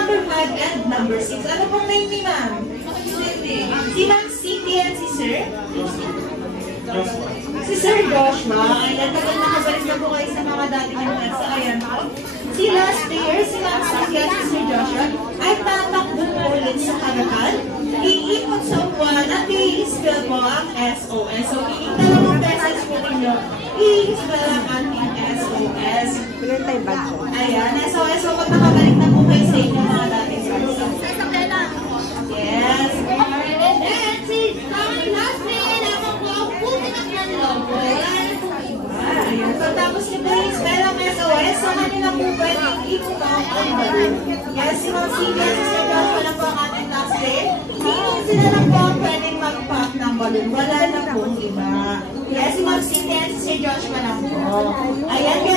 number 5 and number 6. Ano pong name ni ma'am? Si Ma'am Cindy and si Sir? Si Sir Joshua. Ayan, tagal nakabalik na po kayo sa mga dating anulansa. Ayan po. Si last year, si Ma'am Cindy at si Sir Joshua ay tatakbo po ulit sa Harapan. Iikot sa upuan at i-spell po ang SOS. So, dalawang pesos po ninyo. I-spell ang ating SOS. Ayan, SOS. So, pag nakabalik na po kayo sa inyo mga dating anulansa. Yes. And then, si last year, naman po ang putik ng logo. Ayan. So, tapos nyo po yung spell ang SOS. So, kanila po pwedeng ikot ang balloon. Yes, si Ma'am Cindy at si Sir Joshua na po ang ating last day. Sila lang po ang pwedeng mag-pop ng balloon. Wala na po iba. Yes, si Ma'am Cindy at si Sir Joshua lang po. Ayan.